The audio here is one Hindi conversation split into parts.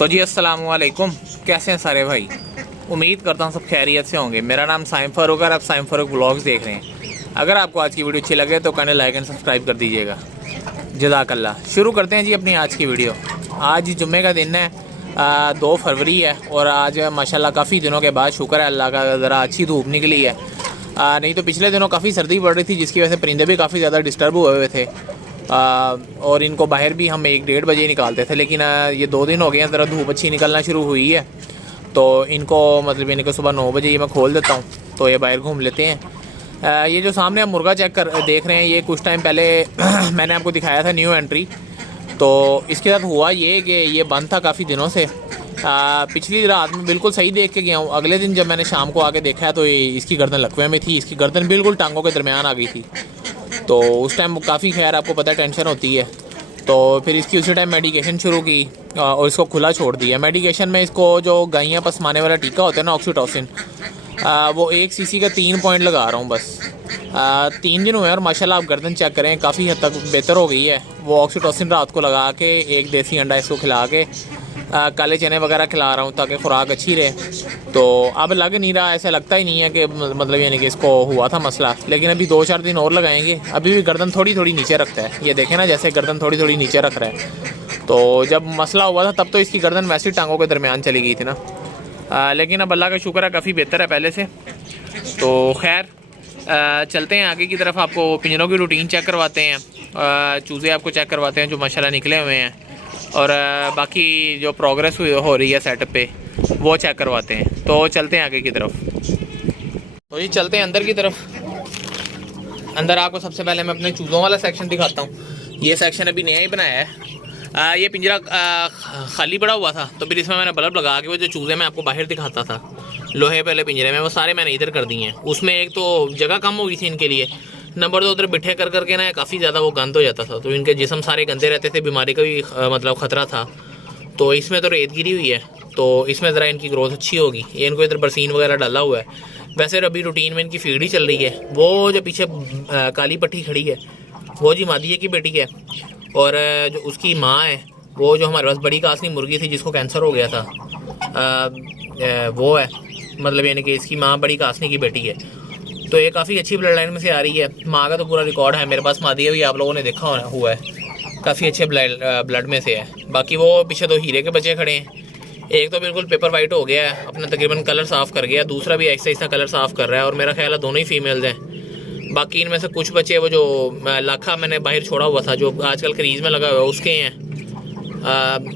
तो जी अस्सलाम वालेकुम, कैसे हैं सारे भाई। उम्मीद करता हूँ सब खैरियत से होंगे। मेरा नाम साइम फ़ारूक है, आप साइम फ़ारूक व्लॉग्स देख रहे हैं। अगर आपको आज की वीडियो अच्छी लगे तो चैनल लाइक एंड सब्सक्राइब कर दीजिएगा। जज़ाकल्लाह। शुरू करते हैं जी अपनी आज की वीडियो। आज जुम्मे का दिन है, 2 फरवरी है और आज माशाल्लाह काफ़ी दिनों के बाद शुक्र है अल्लाह का ज़रा अच्छी धूप निकली है। नहीं तो पिछले दिनों काफ़ी सर्दी पड़ रही थी, जिसकी वजह से परिंदे भी काफ़ी ज़्यादा डिस्टर्ब हुए हुए थे। और इनको बाहर भी हम 1-1:30 बजे निकालते थे, लेकिन ये 2 दिन हो गए हैं ज़रा धूप अच्छी निकलना शुरू हुई है, तो इनको मतलब इनको सुबह 9 बजे ही मैं खोल देता हूँ, तो ये बाहर घूम लेते हैं। ये जो सामने आप मुर्गा देख रहे हैं, ये कुछ टाइम पहले मैंने आपको दिखाया था न्यू एंट्री। तो इसके साथ हुआ ये कि ये बंद था काफ़ी दिनों से। पिछली रात में बिल्कुल सही देख के गया हूँ, अगले दिन जब मैंने शाम को आके देखा तो ये इसकी गर्दन लकवे में थी, इसकी गर्दन बिल्कुल टांगों के दरमियान आ गई थी। तो उस टाइम काफ़ी खैर आपको पता है टेंशन होती है, तो फिर इसकी उसी टाइम मेडिकेशन शुरू की और इसको खुला छोड़ दिया। मेडिकेशन में इसको जो गाइयाँ पसमाने वाला टीका होता है ना, ऑक्सीटोसिन, वो 1 सीसी का 3 पॉइंट लगा रहा हूँ बस। 3 दिन हुए और माशाल्लाह आप गर्दन चेक करें काफ़ी हद तक बेहतर हो गई है। वो ऑक्सीटोसिन रात को लगा के एक देसी अंडा इसको खिला के काले चने वगैरह खिला रहा हूँ ताकि खुराक अच्छी रहे। तो अब लग नहीं रहा, ऐसा लगता ही नहीं है कि मतलब यानी कि इसको हुआ था मसला, लेकिन अभी 2-4 दिन और लगाएंगे। अभी भी गर्दन थोड़ी थोड़ी नीचे रखता है, ये देखें ना, जैसे गर्दन थोड़ी थोड़ी नीचे रख रहा है। तो जब मसला हुआ था तब तो इसकी गर्दन वैसे टांगों के दरमियान चली गई थी ना, लेकिन अब अल्लाह का शुक्र है काफ़ी बेहतर है पहले से। तो खैर चलते हैं आगे की तरफ, आपको पिंजरों की रूटीन चेक करवाते हैं, चूज़े आपको चेक करवाते हैं जो माशाल्लाह निकले हुए हैं, और बाकी जो प्रोग्रेस हो रही है सेटअप पे वो चेक करवाते हैं। तो चलते हैं आगे की तरफ। तो जी चलते हैं अंदर की तरफ। अंदर आपको सबसे पहले मैं अपने चूज़ों वाला सेक्शन दिखाता हूँ। ये सेक्शन अभी नया ही बनाया है। ये पिंजरा खाली पड़ा हुआ था, तो फिर इसमें मैंने बल्ब लगा के वो जो चूज़े मैं आपको बाहर दिखाता था लोहे पहले पिंजरे में, वो सारे मैंने इधर कर दिए हैं। उसमें एक तो जगह कम हो गई थी इनके लिए, नंबर 2 उधर बिठे कर करके ना काफ़ी ज़्यादा वो गंद हो जाता था, तो इनके जिस्म सारे गंदे रहते थे, बीमारी का भी मतलब ख़तरा था। तो इसमें तो रेत गिरी हुई है, तो इसमें ज़रा इनकी ग्रोथ अच्छी होगी। ये इनको इधर बरसीन वगैरह डाला हुआ है। वैसे अभी रूटीन में इनकी फीड ही चल रही है। वो जो पीछे काली पट्टी खड़ी है वो जी मादिया की बेटी है, और जो उसकी माँ है वो जो हमारे पास बड़ी कासनी मुर्गी थी जिसको कैंसर हो गया था, वो है, मतलब यानी कि इसकी माँ बड़ी कासनी की बेटी है। तो ये काफ़ी अच्छी ब्लड लाइन में से आ रही है। माँ का तो पूरा रिकॉर्ड है मेरे पास, मादिया भी आप लोगों ने देखा हुआ है, काफ़ी अच्छे ब्लड में से है। बाकी वो पीछे 2 हीरे के बच्चे खड़े हैं। एक तो बिल्कुल पेपर वाइट हो गया है, अपना तकरीबन कलर साफ़ कर गया, दूसरा भी ऐसा ऐसा कलर साफ़ कर रहा है, और मेरा ख्याल है दोनों ही फीमेल्स हैं। बाकी इनमें से कुछ बच्चे वो जो लाखा मैंने बाहर छोड़ा हुआ था जो आजकल क्रीज में लगा हुआ है उसके हैं,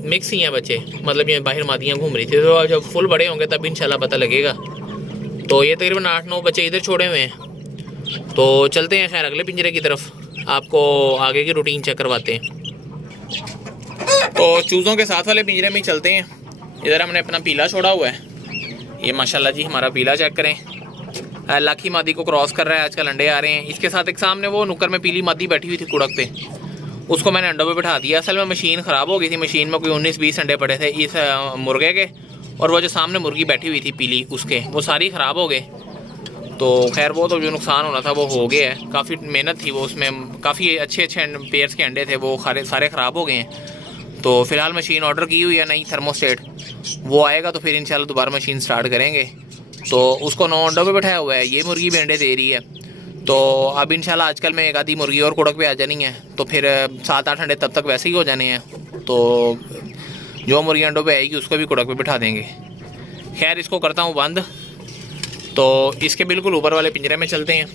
मिक्स ही हैं बच्चे, मतलब ये बाहर मादियाँ घूम रही थी। तो जब फुल बड़े होंगे तब इंशाल्लाह पता लगेगा। तो ये तकरीबन 8-9 बच्चे इधर छोड़े हुए हैं। तो चलते हैं खैर अगले पिंजरे की तरफ, आपको आगे की रूटीन चेक करवाते हैं। तो चूज़ों के साथ वाले पिंजरे में ही चलते हैं। इधर हमने अपना पीला छोड़ा हुआ है, ये माशाल्लाह जी हमारा पीला चेक करें, लाखी मादी को क्रॉस कर रहा है, आजकल अंडे आ रहे हैं। इसके साथ एक सामने वो नुक्कर में पीली मादी बैठी हुई थी कुड़क पे, उसको मैंने अंडों पे बिठा दिया। असल में मशीन ख़राब हो गई थी, मशीन में कोई 19-20 अंडे पड़े थे इस मुर्गे के, और वो जो सामने मुर्गी बैठी हुई थी पीली उसके, वो सारी ख़राब हो गए। तो खैर वो तो जो नुकसान होना था वो हो गया है। काफ़ी मेहनत थी वो, उसमें काफ़ी अच्छे पेयर्स के अंडे थे, वो सारे ख़राब हो गए हैं। तो फ़िलहाल मशीन ऑर्डर की हुई है नई थर्मोस्टेट, वो आएगा तो फिर इंशाल्लाह दोबारा मशीन स्टार्ट करेंगे। तो उसको 9 अंडों पे बैठाया हुआ है, ये मुर्गी भी अंडे दे रही है। तो अब इंशाल्लाह आजकल में एक आधी मुर्गी और कुड़क पे आ जानी है, तो फिर 7-8 अंडे तब तक वैसे ही हो जाने हैं। तो जो मुर्गी अंडों पे आएगी उसको भी कुड़क पे बिठा देंगे। खैर इसको करता हूँ बंद। तो इसके बिल्कुल ऊपर वाले पिंजरे में चलते हैं।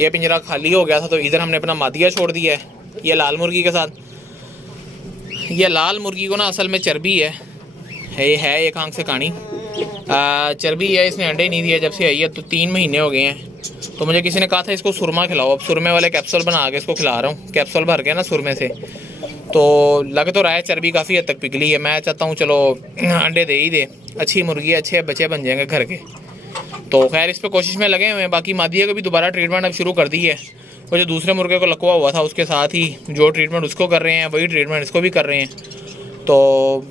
ये पिंजरा खाली हो गया था, तो इधर हमने अपना मादिया छोड़ दिया है ये लाल मुर्गी के साथ। ये लाल मुर्गी को ना असल में चर्बी है एक आंख से कानी चर्बी है, इसने अंडे नहीं दिए जब से आई है, तो 3 महीने हो गए हैं। तो मुझे किसी ने कहा था इसको सुरमा खिलाओ, अब सुरमे वाले कैप्सूल बना के इसको खिला रहा हूँ, कैप्सूल भर के ना सुरमे से। तो लग तो रहा है चर्बी काफ़ी हद तक पिघली है। मैं चाहता हूँ चलो अंडे दे ही दे, अच्छी मुर्गी है, अच्छे बच्चे बन जाएंगे घर के। तो खैर इस पर कोशिश में लगे हुए हैं। बाकी मादिया को भी दोबारा ट्रीटमेंट अब शुरू कर दी है, वो जो दूसरे मुर्गे को लकवा हुआ था उसके साथ ही जो ट्रीटमेंट उसको कर रहे हैं वही ट्रीटमेंट इसको भी कर रहे हैं। तो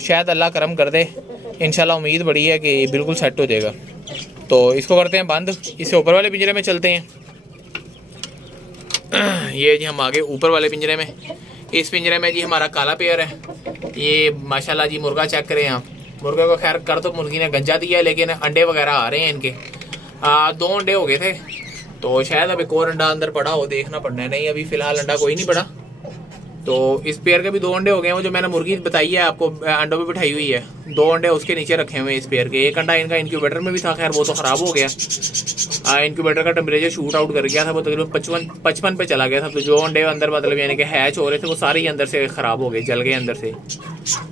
शायद अल्लाह करम कर दे, इंशाल्लाह उम्मीद बड़ी है कि बिल्कुल सेट हो जाएगा। तो इसको करते हैं बंद, इससे ऊपर वाले पिंजरे में चलते हैं। ये जी हम आगे ऊपर वाले पिंजरे में, इस पिंजरे में जी हमारा काला पेयर है। ये माशाल्लाह जी मुर्गा चेक करें आप। मुर्गे को खैर कर तो मुर्गी ने गंजा दिया है, लेकिन अंडे वगैरह आ रहे हैं इनके। 2 अंडे हो गए थे, तो शायद अब एक और अंडा अंदर पड़ा हो, देखना पड़ना है। नहीं अभी फ़िलहाल अंडा कोई नहीं पड़ा। तो इस पेयर के भी 2 अंडे हो गए हैं। वो जो मैंने मुर्गी बताई है आपको अंडों पे बिठाई हुई है, 2 अंडे उसके नीचे रखे हुए हैं इस पेयर के। एक अंडा इनका इंक्यूबेटर में भी था, खैर वो तो ख़राब हो गया। इंक्यूबेटर का टेम्परेचर शूट आउट कर गया था, वो तकरीबन 55 पे चला गया था। तो जो अंडे अंदर मतलब यानी कि हैच हो रहे थे वो सारे ही अंदर से ख़राब हो गए, जल गए अंदर से।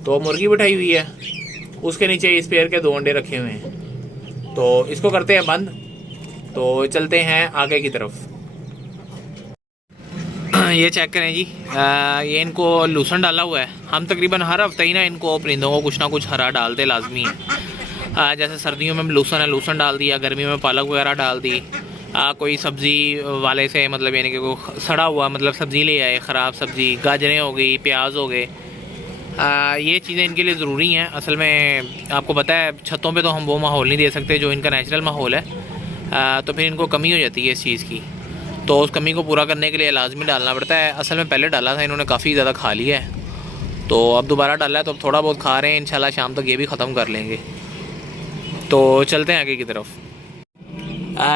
तो मुर्गी बिठाई हुई है, उसके नीचे इस पेयर के 2 अंडे रखे हुए हैं। तो इसको करते हैं बंद, तो चलते हैं आगे की तरफ। ये चेक करें जी, ये इनको लूसन डाला हुआ है। हम तकरीबन हर हफ्ते ही ना इनको परिंदों को कुछ ना कुछ हरा डालते लाजमी है। जैसे सर्दियों में लूसन है, लूसन डाल दिया, गर्मियों में पालक वगैरह डाल दी। कोई सब्ज़ी वाले से मतलब यानी कि कोई सड़ा हुआ मतलब सब्ज़ी ले आए, ख़राब सब्ज़ी, गाजरें हो गई, प्याज हो गए, ये चीज़ें इनके लिए ज़रूरी हैं। असल में आपको पता है छतों पे तो हम वो माहौल नहीं दे सकते जो इनका नेचुरल माहौल है, तो फिर इनको कमी हो जाती है इस चीज़ की। तो उस कमी को पूरा करने के लिए लाजमी डालना पड़ता है। असल में पहले डाला था, इन्होंने काफ़ी ज़्यादा खा लिया है, तो अब दोबारा डाला है, तो अब थोड़ा बहुत खा रहे हैं। इंशाल्लाह शाम तक ये भी ख़त्म कर लेंगे। तो चलते हैं आगे की तरफ।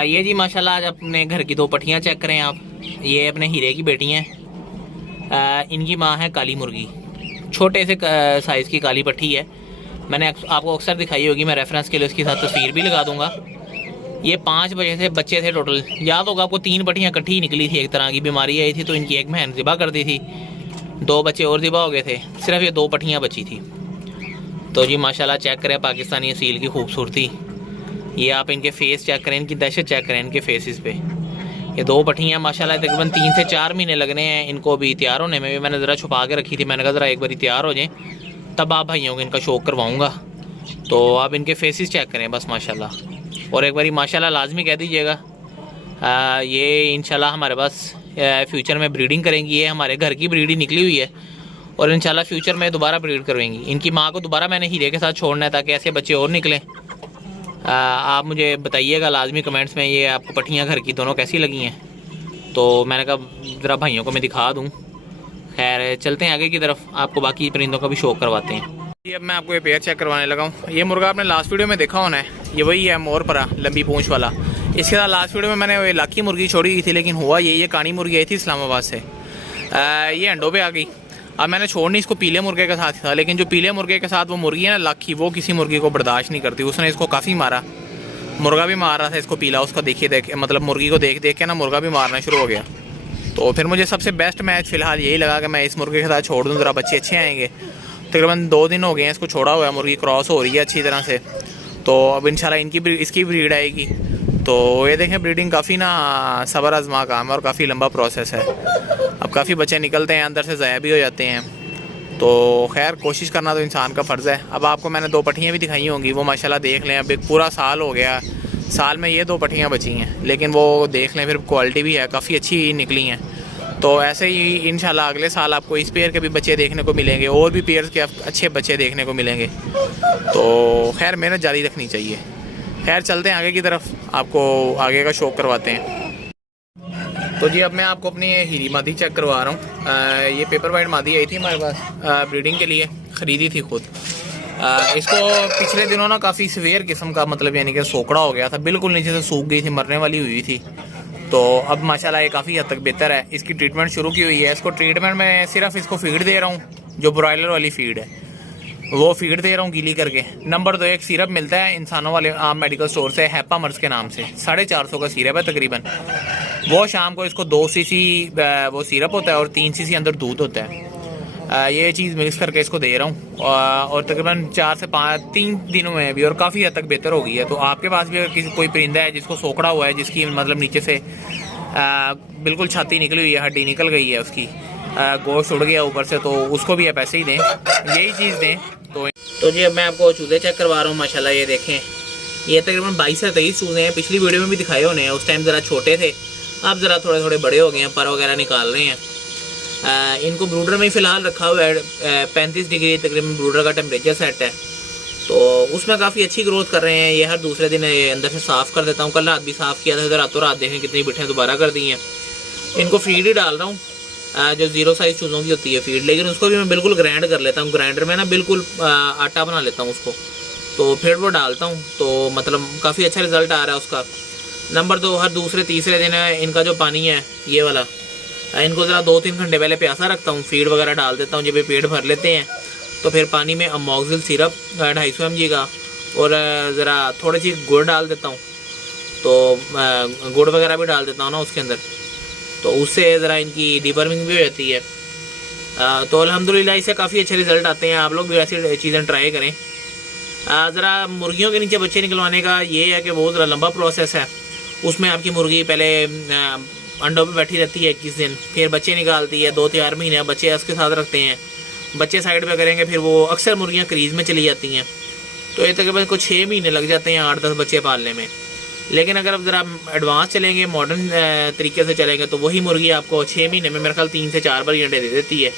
ये जी माशाल्लाह आज अपने घर की 2 पट्टियाँ चेक करें आप। ये अपने हीरे की बेटी हैं। इनकी माँ है काली मुर्गी, छोटे से साइज़ की काली पट्टी है। मैंने आपको अक्सर दिखाई होगी, मैं रेफरेंस के लिए उसके साथ तस्वीर भी लगा दूँगा। ये 5 बजे से बच्चे थे टोटल, याद होगा आपको। 3 पट्टियाँ इकट्ठी निकली थी, एक तरह की बीमारी आई थी, तो इनकी एक बहन ज़िबा कर दी थी, 2 बच्चे और ज़िबा हो गए थे, सिर्फ ये 2 पट्टियाँ बची थी। तो जी माशाल्लाह चेक करें पाकिस्तानी असील की खूबसूरती। ये आप इनके फेस चेक करें, इनकी दहशत चेक करें इनके फेसेस पे। ये 2 पट्टियाँ माशाल्लाह तकरीबन 3 से 4 महीने लगने हैं इनको भी तैयार होने में। भी मैंने ज़रा छुपा के रखी थी, मैंने कहा ज़रा एक बारी तैयार हो जाएँ तब आप भाइयों को इनका शौक़ करवाऊँगा। तो आप इनके फेसेस चेक करें बस माशाल्लाह, और एक बारी माशाल्लाह लाजमी कह दीजिएगा। ये इंशाल्लाह हमारे पास फ्यूचर में ब्रीडिंग करेंगी। ये हमारे घर की ब्रीडिंग निकली हुई है, और इंशाल्लाह फ्यूचर में दोबारा ब्रीड करवाएंगी। इनकी माँ को दोबारा मैंने हीरे के साथ छोड़ना है ताकि ऐसे बच्चे और निकलें। आप मुझे बताइएगा लाजमी कमेंट्स में ये आपको पट्टियाँ घर की दोनों कैसी लगी हैं। तो मैंने कहा ज़रा भाइयों को मैं दिखा दूँ। खैर चलते हैं आगे की तरफ, आपको बाकी परिंदों का भी शौक़ करवाते हैं। अब मैं आपको ये पेयर चेक करवाने लगा हूँ। ये मुर्गा आपने लास्ट वीडियो में देखा होना है, ये वही है मोरपरा लंबी पूंछ वाला। इसके साथ लास्ट वीडियो में मैंने वो लाखी मुर्गी छोड़ी हुई थी, लेकिन हुआ ये कानी मुर्गी आई थी इस्लामाबाद से। ये अंडों पे आ गई। अब मैंने छोड़नी इसको पीले मुर्गे के साथ था, लेकिन जो पीले मुर्गे के साथ वो मुर्गी है ना लाखी, वो किसी मुर्गी को बर्दाश्त नहीं करती। उसने इसको काफ़ी मारा, मुर्गा भी मार रहा था इसको पीला। उसका देख मतलब मुर्गी को देख के ना मुर्गा भी मारना शुरू हो गया। तो फिर मुझे सबसे बेस्ट मैच फ़िलहाल यही लगा कि मैं इस मुर्गे के साथ छोड़ दूँ, ज़रा बच्चे अच्छे आएंगे। तकरीबन 2 दिन हो गए हैं इसको छोड़ा हुआ है, मुर्गी क्रॉस हो रही है अच्छी तरह से। तो अब इंशाल्लाह इसकी ब्रीड आएगी। तो ये देखें ब्रीडिंग काफ़ी ना सब्र आज़मा काम है और काफ़ी लंबा प्रोसेस है। अब काफ़ी बच्चे निकलते हैं, अंदर से ज़ाया भी हो जाते हैं। तो खैर कोशिश करना तो इंसान का फ़र्ज़ है। अब आपको मैंने 2 पट्टियाँ भी दिखाई होंगी, वो माशाल्लाह देख लें। अब एक पूरा साल हो गया, साल में ये 2 पट्टियाँ बची हैं, लेकिन वो देख लें फिर क्वालिटी भी है, काफ़ी अच्छी निकली हैं। तो ऐसे ही इंशाल्लाह अगले साल आपको इस पेयर के भी बच्चे देखने को मिलेंगे, और भी पेयर के अच्छे बच्चे देखने को मिलेंगे। तो खैर मेहनत जारी रखनी चाहिए। खैर चलते हैं आगे की तरफ, आपको आगे का शौक़ करवाते हैं। तो जी अब मैं आपको अपनी हीरी मादी चेक करवा रहा हूँ। ये पेपर वाइट मादी आई थी हमारे पास ब्रीडिंग के लिए, ख़रीदी थी खुद। इसको पिछले दिनों ना काफ़ी सीवियर किस्म का मतलब यानी कि सोकड़ा हो गया था, बिल्कुल नीचे से सूख गई थी, मरने वाली हुई थी। तो अब माशाल्लाह ये काफ़ी हद तक बेहतर है। इसकी ट्रीटमेंट शुरू की हुई है। इसको ट्रीटमेंट में सिर्फ इसको फीड दे रहा हूँ, जो ब्रॉयलर वाली फीड है वो फीड दे रहा हूँ गीली करके। नंबर 2 एक सिरप मिलता है इंसानों वाले आम मेडिकल स्टोर से, हैपामर्स के नाम से, 450 का सिरप है तकरीबन। वो शाम को इसको 2 सीसी वो सिरप होता है और 3 सीसी अंदर दूध होता है। ये चीज़ मिक्स करके इसको दे रहा हूँ, और तकरीबन 4 से 3 दिनों में भी और काफ़ी हद तक बेहतर हो गई है। तो आपके पास भी अगर कोई परिंदा है जिसको सोकड़ा हुआ है, जिसकी मतलब नीचे से बिल्कुल छाती निकली हुई है, हड्डी निकल गई है उसकी, गोश्त उड़ गया ऊपर से, तो उसको भी आप ऐसे ही दें, यही चीज़ दें। तो जी अब मैं आपको चूज़े चेक करवा रहा हूँ। माशाल्लाह ये देखें, ये तकरीबन 22 से 23 चूज़े हैं। पिछली वीडियो में भी दिखाए होने हैं, उस टाइम ज़रा छोटे थे, अब ज़रा थोड़े थोड़े बड़े हो गए हैं, पर वगैरह निकाल रहे हैं। इनको ब्रूडर में फ़िलहाल रखा हुआ है, 35 डिग्री तकरीबन ब्रूडर का टेम्परेचर सेट है। तो उसमें काफ़ी अच्छी ग्रोथ कर रहे हैं। ये हर दूसरे दिन अंदर से साफ़ कर देता हूँ। कल रात भी साफ़ किया था, रातों रात देखें कितनी बिठें दोबारा कर दी हैं। इनको फीड ही डाल रहा हूँ, जो ज़ीरो साइज़ चूज़ों की होती है फीड, लेकिन उसको भी मैं बिल्कुल ग्राइंड कर लेता हूँ, ग्राइंडर में ना बिल्कुल आटा बना लेता हूँ उसको, तो फिर वो डालता हूँ, तो मतलब काफ़ी अच्छा रिज़ल्ट आ रहा है उसका। नंबर 2, हर दूसरे तीसरे दिन इनका जो पानी है ये वाला, इनको ज़रा 2-3 घंटे पहले प्यासा रखता हूँ, फीड वगैरह डाल देता हूँ। जब ये पेट भर लेते हैं तो फिर पानी में अमोक्सिल सिरप 250 mg का और ज़रा थोड़ी सी गुड़ डाल देता हूँ, तो गुड़ वगैरह भी डाल देता हूँ ना उसके अंदर, तो उससे ज़रा इनकी डिवर्मिंग भी हो जाती है। तो अल्हम्दुलिल्लाह इससे काफ़ी अच्छे रिज़ल्ट आते हैं। आप लोग भी ऐसी चीज़ें ट्राई करें। ज़रा मुर्गियों के नीचे बच्चे निकलवाने का ये है कि वो ज़रा लंबा प्रोसेस है। उसमें आपकी मुर्गी पहले अंडों पे बैठी रहती है 21 दिन, फिर बच्चे निकालती है, 2-4 महीने बच्चे उसके साथ रखते हैं, बच्चे साइड पे करेंगे, फिर वो अक्सर मुर्गियाँ क्रीज़ में चली जाती हैं, तो ये तकरीबन को 6 महीने लग जाते हैं 8-10 बच्चे पालने में। लेकिन अगर आप ज़रा एडवांस चलेंगे, मॉडर्न तरीके से चलेंगे, तो वही मुर्गी आपको 6 महीने में मेरे ख्याल 3 से 4 बार अंडे दे देती है,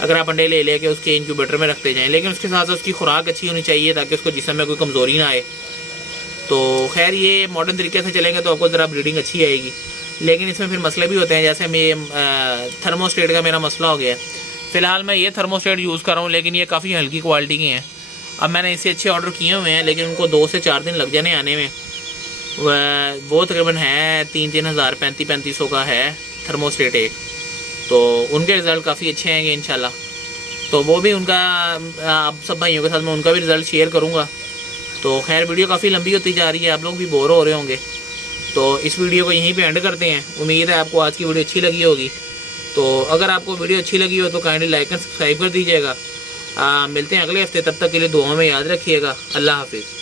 अगर आप अंडे ले लेके उसके इंक्यूबेटर में रखते जाएँ। लेकिन उसके साथ उसकी खुराक अच्छी होनी चाहिए ताकि उसको जिस्म में कोई कमज़ोरी ना आए। तो खैर ये मॉडर्न तरीके से चलेंगे तो आपको ज़रा ब्रीडिंग अच्छी आएगी। लेकिन इसमें फिर मसले भी होते हैं, जैसे मैं थर्मोस्टेट का मेरा मसला हो गया है। फ़िलहाल मैं ये थर्मोस्टेट यूज़ कर रहा हूँ, लेकिन ये काफ़ी हल्की क्वालिटी के हैं। अब मैंने इससे अच्छे ऑर्डर किए हुए हैं, लेकिन उनको 2 से 4 दिन लग जाने आने में। वो तकरीबन है 3-3 हज़ार 3500 का है थर्मोस्टेट एक, तो उनके रिज़ल्ट काफ़ी अच्छे हैं इंशाल्लाह। तो वो भी उनका आप सब भाइयों के साथ मैं उनका भी रिज़ल्ट शेयर करूँगा। तो खैर वीडियो काफ़ी लंबी होती जा रही है, आप लोग भी बोर हो रहे होंगे, तो इस वीडियो को यहीं पे एंड करते हैं। उम्मीद है आपको आज की वीडियो अच्छी लगी होगी। तो अगर आपको वीडियो अच्छी लगी हो तो काइंडली लाइक एंड सब्सक्राइब कर दीजिएगा। मिलते हैं अगले हफ्ते, तब तक के लिए दुआ में याद रखिएगा। अल्लाह हाफिज़।